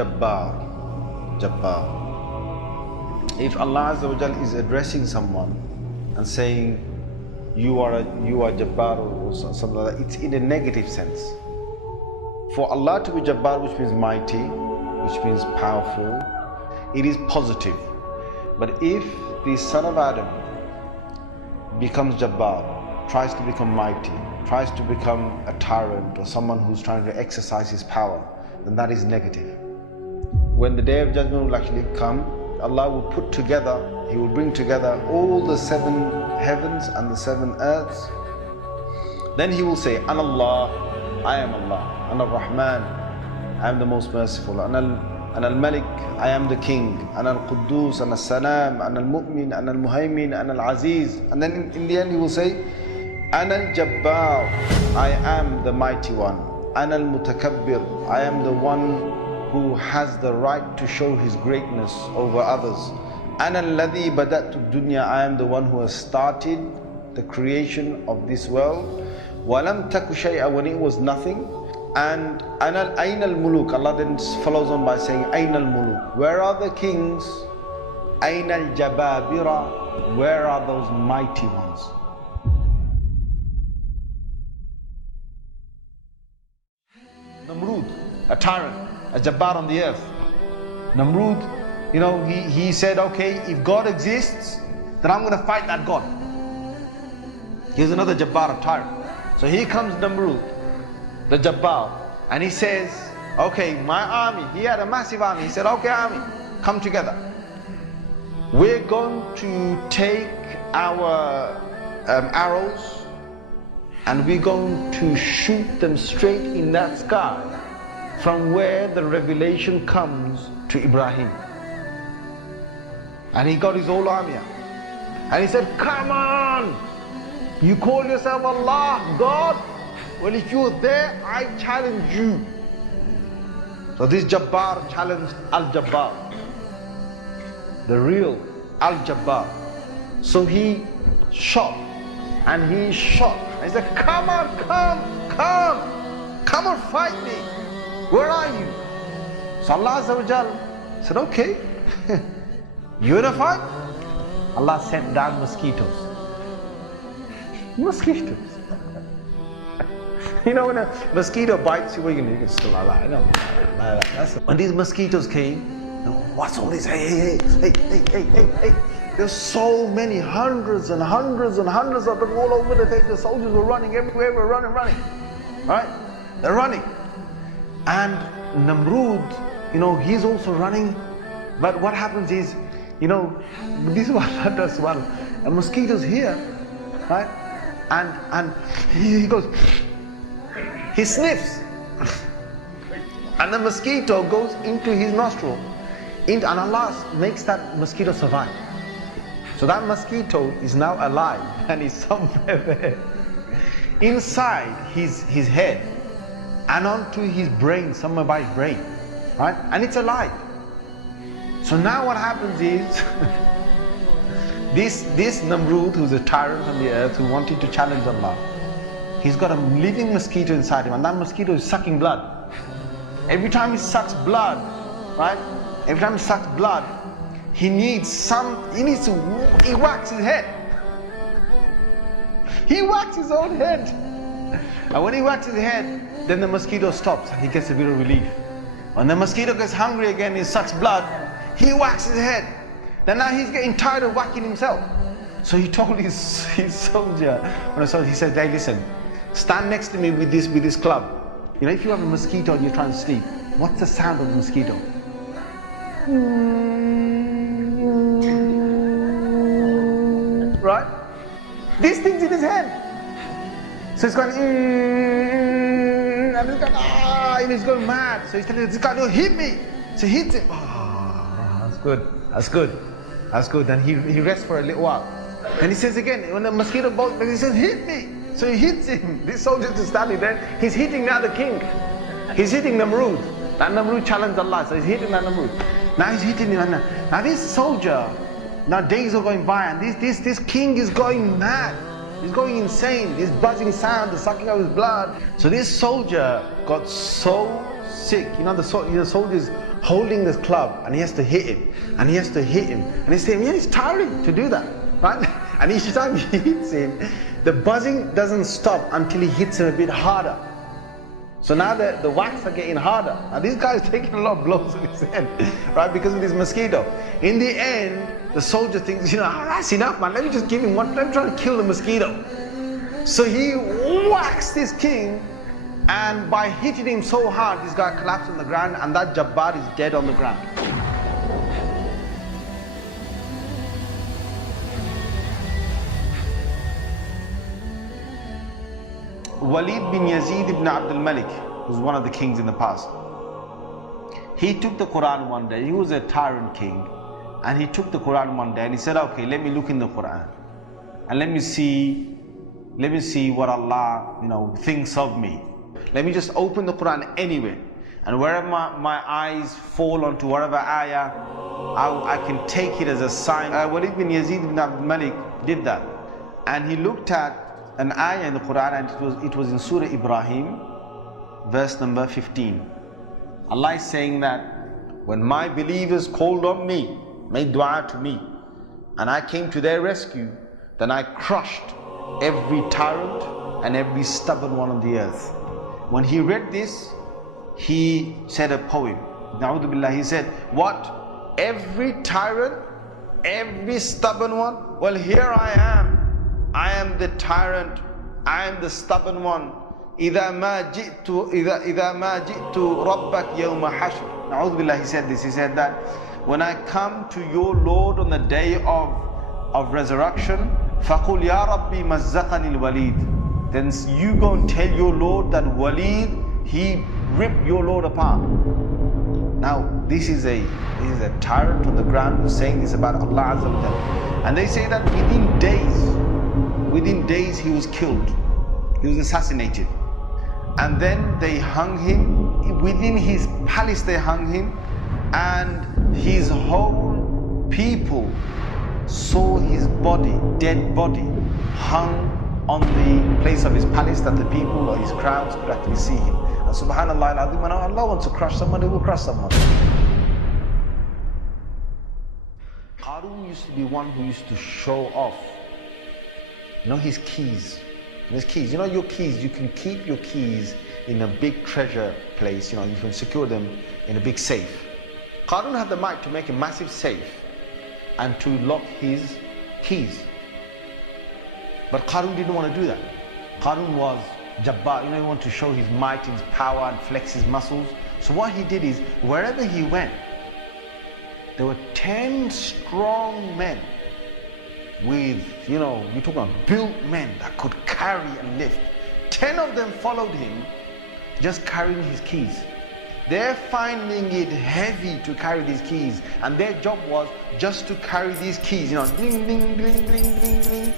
Jabbar. Jabbar. If Allah Azza wa Jal is addressing someone and saying, you are Jabbar or something like that, it's in a negative sense. For Allah to be Jabbar, which means mighty, which means powerful, it is positive. But if the son of Adam becomes Jabbar, tries to become mighty, tries to become a tyrant or someone who's trying to exercise his power, then that is negative. When the Day of Judgment will actually come, Allah will put together, He will bring together all the 7 heavens and the 7 earths. Then He will say, Ana Allah, I am Allah. Ana Rahman, I am the most merciful. Ana Al-Malik, I am the King. Ana Al-Quddus, Ana Al-Salam, Ana Al-Mu'min, Ana Al-Muhaymin, Ana Al-Aziz. And then in the end He will say, Ana Al-Jabbar, I am the Mighty One. Ana Al-Mutakabbir, I am the one who has the right to show his greatness over others. Ana alladhi bada'tu dunya, I am the one who has started the creation of this world. Walam taku shay'a, when it was nothing. And ana ayna al-muluk, Allah then follows on by saying ayna al-muluk, where are the kings? Ayna al-jababira, where are those mighty ones? Namrud, a tyrant, a Jabbar on the earth. Namrud, he said, okay, if God exists, then I'm going to fight that God. Here's another Jabbar, a tyrant. So here comes Namrud, the Jabbar, and he says, okay, my army, he had a massive army. He said, okay, army, come together. We're going to take our arrows and we're going to shoot them straight in that sky from where the revelation comes to Ibrahim. And he got his whole army out. And he said, come on! You call yourself Allah, God? Well, if you're there, I challenge you. So this Jabbar challenged Al-Jabbar, the real Al-Jabbar. So he shot, and he shot. And he said, come on, come and fight me. Where are you? So Allah Azza wa Jal said, okay, you in a fight? Allah sent down mosquitoes. Mosquitoes. When a mosquito bites you, what are you going to do? You're still alive. When these mosquitoes came, what's all this? Hey. There's so many, hundreds and hundreds and hundreds of them all over the place. The soldiers were running everywhere, were running. Right? They're running. And Namrud, he's also running. But what happens is, this is what Allah does well. A mosquito's here, right? And he goes, he sniffs. And the mosquito goes into his nostril. And Allah makes that mosquito survive. So that mosquito is now alive and is somewhere there. Inside his head and onto his brain, somewhere by his brain. Right? And it's alive. So now what happens is, this Namrud, who's a tyrant on the earth, who wanted to challenge Allah, he's got a living mosquito inside him, and that mosquito is sucking blood. Every time he sucks blood, right? Every time he sucks blood, he whacks his head. He whacks his own head. And when he whacks his head, then the mosquito stops and he gets a bit of relief. When the mosquito gets hungry again, he sucks blood, he whacks his head. Then now he's getting tired of whacking himself. So he told his soldier, he said, hey, listen, stand next to me with this club. If you have a mosquito and you're trying to sleep, what's the sound of a mosquito? Right? This thing's in his head. So it's going, and he's going mad. So he's telling this guy, no, hit me. So he hits him. Oh, that's good. Then he rests for a little while. And he says again, when the mosquito bites, he says, hit me. So he hits him. This soldier is standing there. He's hitting now the king. He's hitting Namrud. That Namrud challenged Allah. So he's hitting that Namrud. Now he's hitting him. Now this soldier, now days are going by, and this king is going mad. He's going insane. This buzzing sound, the sucking of his blood. So this soldier got so sick. The soldiers holding this club, and he has to hit him, and he has to hit him, and he's saying, yeah, it's tiring to do that, right? And each time he hits him, the buzzing doesn't stop until he hits him a bit harder. So now the whacks are getting harder. Now this guy is taking a lot of blows in his head, right, because of this mosquito. In the end, the soldier thinks, that's enough, man, let me just give him one, let me try to kill the mosquito. So he whacks this king, and by hitting him so hard, this guy collapsed on the ground, and that Jabbar is dead on the ground. Walid bin Yazid ibn Abdul Malik was one of the kings in the past. He took the Quran one day. He was a tyrant king, and he took the Quran one day and he said, okay, let me look in the Quran and let me see what Allah thinks of me. Let me just open the Quran anywhere, and wherever my eyes fall onto whatever ayah, I can take it as a sign. Walid bin Yazid ibn Abdul Malik did that, and he looked at an ayah in the Quran, and it was in Surah Ibrahim, verse number 15. Allah is saying that when my believers called on me, made dua to me, and I came to their rescue, then I crushed every tyrant and every stubborn one on the earth. When he read this, he said a poem. Na'udhu billah, he said, what? Every tyrant, every stubborn one? Well, here I am. I am the tyrant, I am the stubborn one. إِذَا مَا جِئْتُ رَبَّكْ يَوْمَ حَشْرٍ. Na'udhu billah, he said this, he said that when I come to your Lord on the day of resurrection, فَقُلْ يَا رَبِّي مَزَّقَنِ الْوَلِيدِ. Then you go and tell your Lord that Walid, he ripped your Lord apart. Now this is a tyrant on the ground who's saying this about Allah Azza wa Jalla. And they say that within days he was killed, he was assassinated, and then they hung him within his palace. They hung him, and his whole people saw his body, dead body, hung on the place of his palace, that the people or his crowds could actually see him. And subhanallah al-azim, when Allah wants to crush someone, he will crush someone. Qarun used to be one who used to show off his keys. His keys, your keys, you can keep your keys in a big treasure place, you can secure them in a big safe. Qarun had the might to make a massive safe and to lock his keys. But Qarun didn't want to do that. Qarun was Jabbar, he wanted to show his might, his power, and flex his muscles. So what he did is, wherever he went, there were 10 strong men with, you're talking about built men that could carry and lift. 10 of them followed him, just carrying his keys. They're finding it heavy to carry these keys, and their job was just to carry these keys, bling, bling, bling, bling, bling, bling.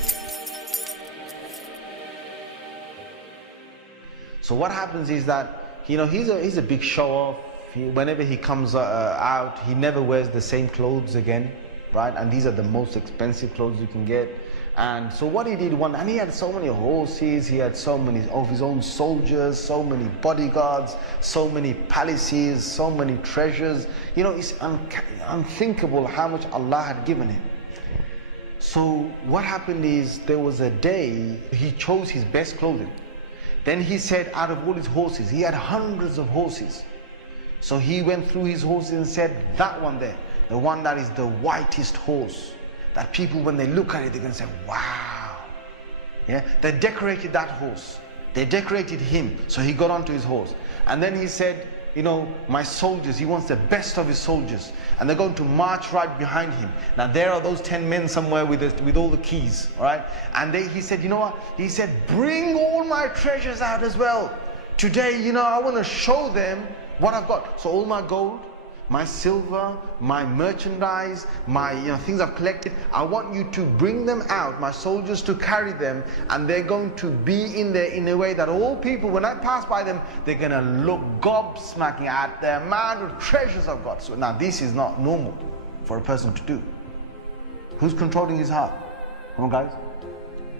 So what happens is that, he's a big show-off. Whenever he comes out, he never wears the same clothes again, right? And these are the most expensive clothes you can get. And so what he did and he had so many horses, he had so many of his own soldiers, so many bodyguards, so many palaces, so many treasures. It's unthinkable how much Allah had given him. So what happened is, there was a day he chose his best clothing. Then he said, out of all his horses, he had hundreds of horses. So he went through his horses and said, that one there, the one that is the whitest horse, that people, when they look at it, they're going to say, wow. Yeah, they decorated that horse. They decorated him. So he got onto his horse. And then he said, my soldiers, he wants the best of his soldiers. And they're going to march right behind him. Now there are those 10 men somewhere with all the keys, all right? And he said, you know what? He said, bring all my treasures out as well. Today, I want to show them what I've got. So all my gold, my silver, my merchandise, my things I've collected, I want you to bring them out, my soldiers to carry them, and they're going to be in there in a way that all people, when I pass by them, they're going to look gobsmacking at the amount of treasures I've got. So now this is not normal for a person to do. Who's controlling his heart? Come on guys.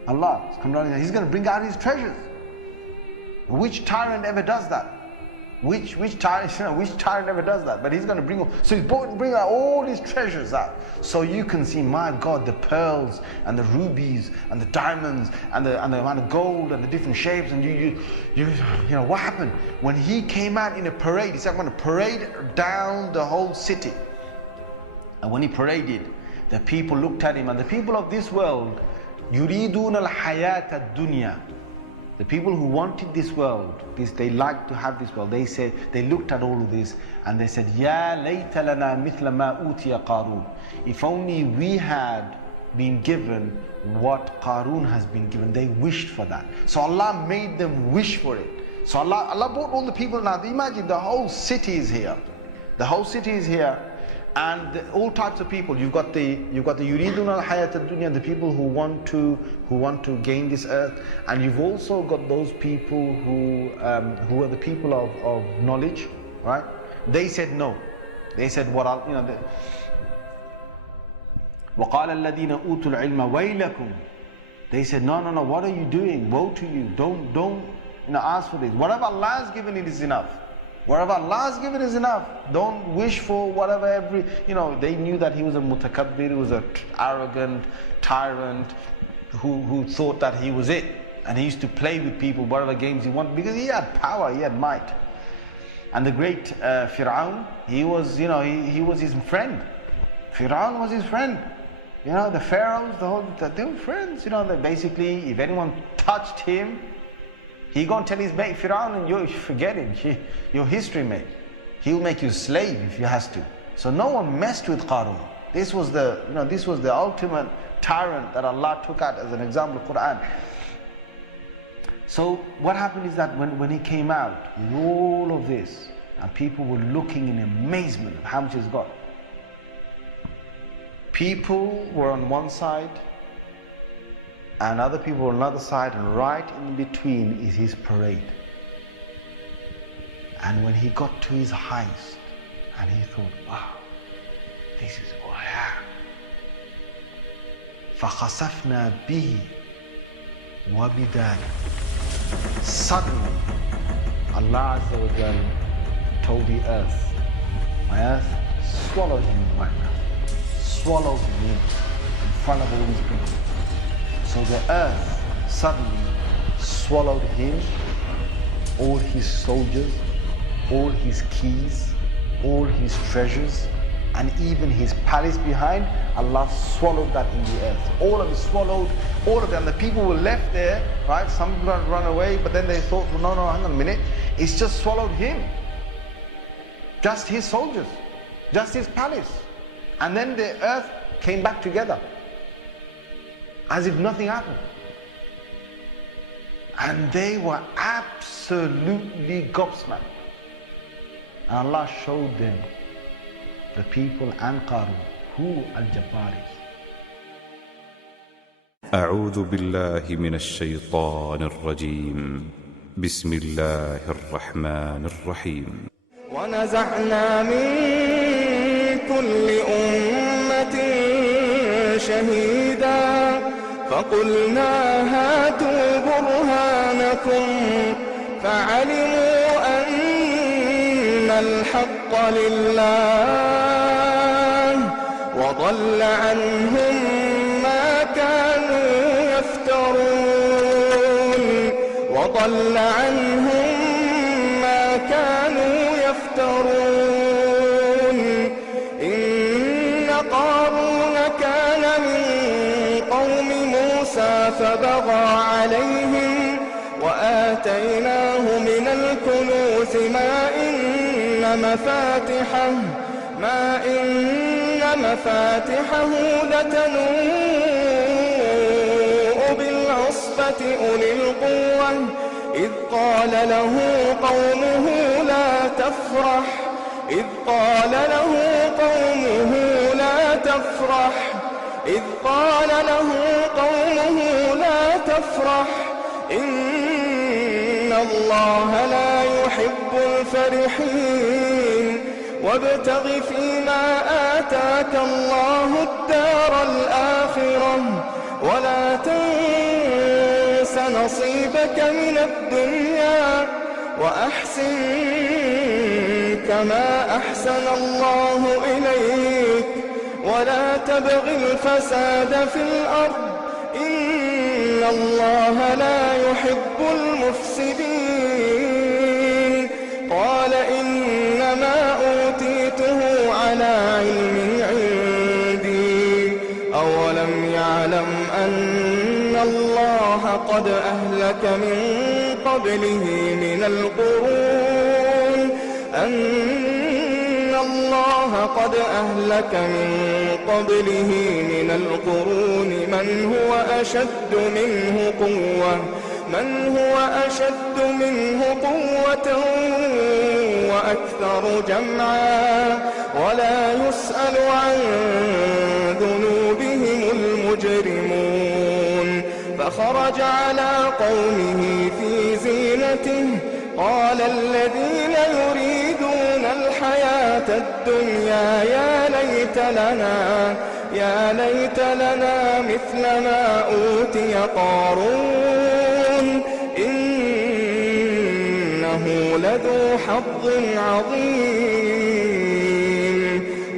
Allah is controlling. He's going to bring out his treasures. Which tyrant ever does that? Which tyrant, which tyrant ever does that? But he's going to bring, so he's bring out all his treasures out, so you can see, my God, the pearls and the rubies and the diamonds and the amount of gold and the different shapes. And you know what happened when he came out in a parade? He said, I'm going to parade down the whole city. And when he paraded, the people looked at him, and the people of this world, yuridun al-hayat ad-dunya. The people who wanted this world, they liked to have this world. They said, they looked at all of this and they said, Ya layta lana mithla ma utiya Qarun. If only we had been given what Qarun has been given. They wished for that. So Allah made them wish for it. So Allah brought all the people. Now imagine the whole city is here. The whole city is here. And all types of people. You've got the yuridun al-hayat ad-dunya, the people who want to gain this earth, and you've also got those people who are the people of knowledge, right? They said no. They said what وَقَالَ الَّذِينَ أُوتُوا الْعِلْمَ وَيْلَكُمْ. They said, no, what are you doing? Woe to you. Don't ask for this. Whatever Allah has given, it is enough. Whatever Allah has given is enough. Don't wish for whatever they knew that he was a mutakabbir, he was an arrogant tyrant who thought that he was it. And he used to play with people, whatever games he wanted, because he had power, he had might. And the great Fir'aun, he was his friend. Fir'aun was his friend. The pharaohs, they were friends. That basically, if anyone touched him, he gonna tell his mate Fir'aun, and you forget him. Your history, mate. He'll make you a slave if he has to. So no one messed with Qarun. This was the ultimate tyrant that Allah took out as an example of Quran. So what happened is that when he came out with all of this, and people were looking in amazement of how much he's got. People were on one side, and other people on another side, and right in between is his parade. And when he got to his highest, and he thought, wow, this is who I am. فَخَسَفْنَا بِهِ وَبِدَارِهِ. Suddenly, Allah Azza wa Jal told the earth, my earth swallowed him right now. Swallowed him in front of all these people. So the earth suddenly swallowed him, all his soldiers, all his keys, all his treasures, and even his palace behind. Allah swallowed that in the earth. All of it swallowed, all of them. The people were left there, right? Some people had run away, but then they thought, well, no, hang on a minute. It's just swallowed him. Just his soldiers, just his palace. And then the earth came back together, as if nothing happened. And they were absolutely gobsmacked. And Allah showed them, the people and Qarun, who Al-Jabbar is. أعوذ بالله من الشيطان الرجيم. بسم الله الرحمن الرحيم. ونزعنا من كل أمة شهيدا فقلنا هاتوا برهانكم فعلموا أن الحق لله وضل عنهم ما كانوا يفترون وضل عنهم ما كانوا يفترون إن قارون كان من قوم موسى فبغى عليهم وآتيناه من الكنوز ما إن مفاتحه لتنوء بالعصبة أولي القوة إذ قال له قومه لا تفرح إذ قال له قومه لا تفرح إذ قال له قومه لا تفرح إن الله لا يحب الفرحين وابتغ فيما آتاك الله الدار الآخرة ولا تنس نصيبك من الدنيا وأحسن كما أحسن الله إليك ولا تبغ الفساد في الأرض إن الله لا يحب المفسدين قال إنما أوتيته على علم عندي أولم يعلم أن الله قد أهلك من قبله من القرون من هو أشد منه قوة وأكثر جمعا ولا يسأل عن ذنوبهم المجرمون فخرج على قومه في زينته قال الذين يريدون الحياة الدنيا يا ليت لنا مثل ما أوتي قارون إنه لذو حظ عظيم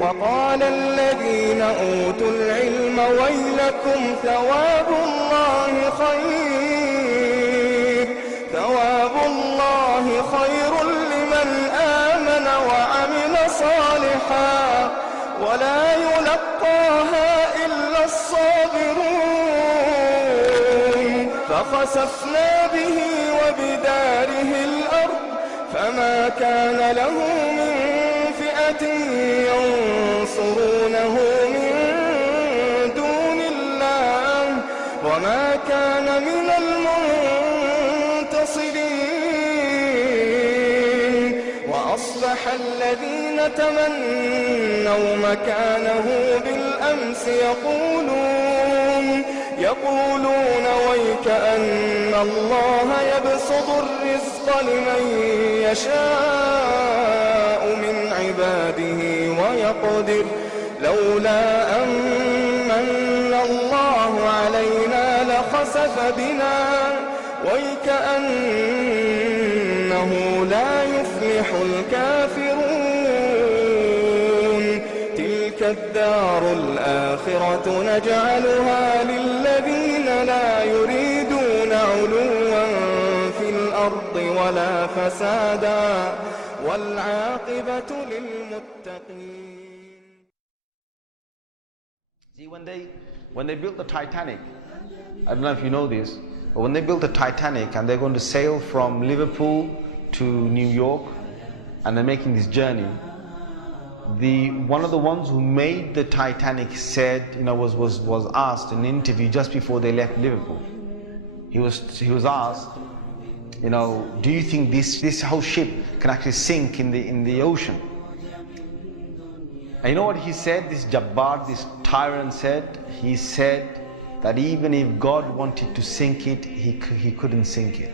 وقال الذين أوتوا العلم ويلكم ثواب الله خير لمن آمن وعمل صالحا ولا يلقاها إلا الصابرون فخسفنا به وبداره الأرض فما كان له من فئة ينصرونه من دون الله وما كان من المنتصرين وأصبح الذين تمنوا مكانه بالأمس يقولون ويكأن الله يبسط الرزق لمن يشاء من عباده ويقدر لولا أمن الله علينا لخسف بنا ويكأنه لا يفلح الكافرون تلك الدار الآخرة نجعلها للذين لا يريدون علوا في الأرض ولا فسادا والعاقبة للمتقين. See, when they built the Titanic, I don't know if you know this, but when they built the Titanic and they're going to sail from Liverpool to New York and they're making this journey, one of the ones who made the Titanic said, was asked in an interview just before they left Liverpool. He was asked, do you think this whole ship can actually sink in the ocean? And you know what he said? This Jabbar, this tyrant said. He said that even if God wanted to sink it, he couldn't sink it.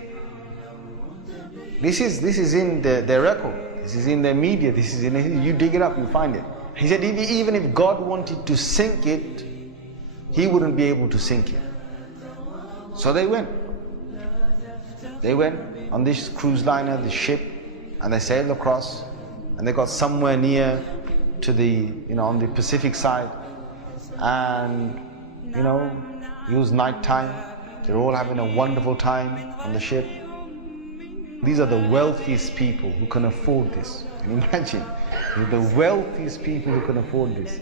This is in their record. This is in the media. This is you dig it up, you find it. He said even if God wanted to sink it, he wouldn't be able to sink it. So they went. They went on this cruise liner, this ship, and they sailed across, and they got somewhere near to the, on the Pacific side, and it was night time. They're all having a wonderful time on the ship. These are the wealthiest people who can afford this. Can you imagine? The wealthiest people who can afford this.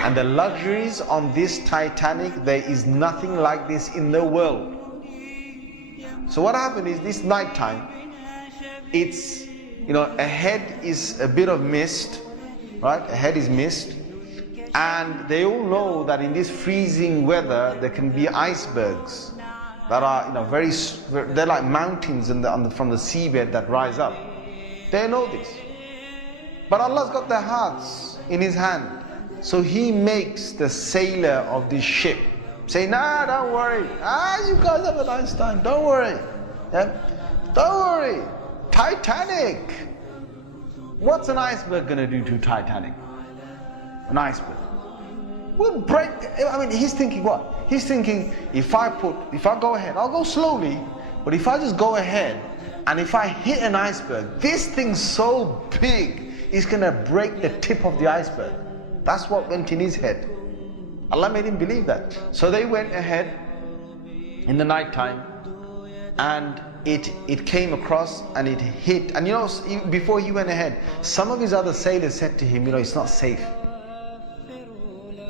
And the luxuries on this Titanic, there is nothing like this in the world. So what happened is this night time, it's, ahead is a bit of mist, right? Ahead is mist. And they all know that in this freezing weather, there can be icebergs that are, they're like mountains from the seabed that rise up. They know this. But Allah's got their hearts in His hand. So He makes the sailor of this ship say, nah, don't worry. You guys have a nice time. Don't worry. Yeah? Don't worry. Titanic. What's an iceberg going to do to Titanic? An iceberg will break. He's thinking what? He's thinking, if I go ahead, I'll go slowly, but if I just go ahead, And if I hit an iceberg, this thing's so big, it's gonna break the tip of the iceberg. That's what went in his head. Allah made him believe that. So they went ahead in the night time, and it came across and it hit. And you know, before he went ahead, some of his other sailors said to him, you know, it's not safe.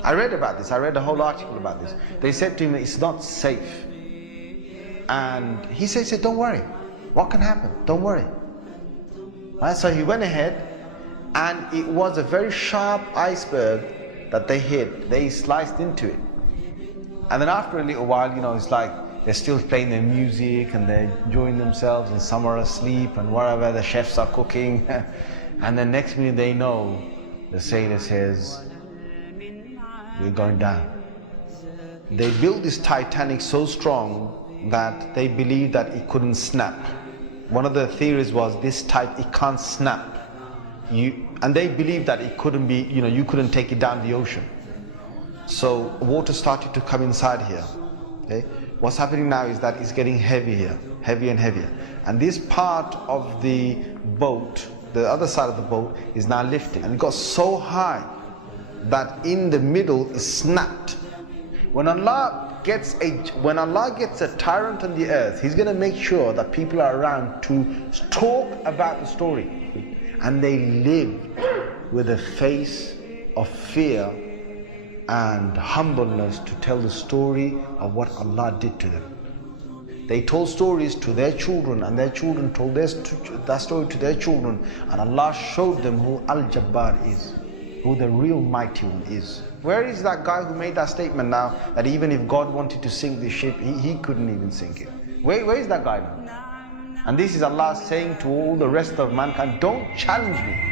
I read about this. I read a whole article about this. They said to him, it's not safe. And he said, don't worry. What can happen? Don't worry. Right? So he went ahead, and it was a very sharp iceberg that they hit. They sliced into it. And then after a little while, you know, it's like they're still playing their music and they're enjoying themselves, and some are asleep and whatever, the chefs are cooking. And then next minute they know, the sailor says, we're going down. They built this Titanic so strong that they believed that it couldn't snap. One of the theories was this type, it can't snap. And they believed that it couldn't be, you know, you couldn't take it down the ocean. So water started to come inside here. Okay? What's happening now is that it's getting heavy here, heavier and heavier. And this part of the boat, the other side of the boat, is now lifting. And it got so high that in the middle is snapped. When Allah gets a tyrant on the earth, He's going to make sure that people are around to talk about the story. And they lived with a face of fear and humbleness to tell the story of what Allah did to them. They told stories to their children, and their children told that story to their children, and Allah showed them who Al-Jabbar is, who the real mighty one is. Where is that guy who made that statement now, that even if God wanted to sink the ship, he couldn't even sink it? Where is that guy now? And this is Allah saying to all the rest of mankind, don't challenge me.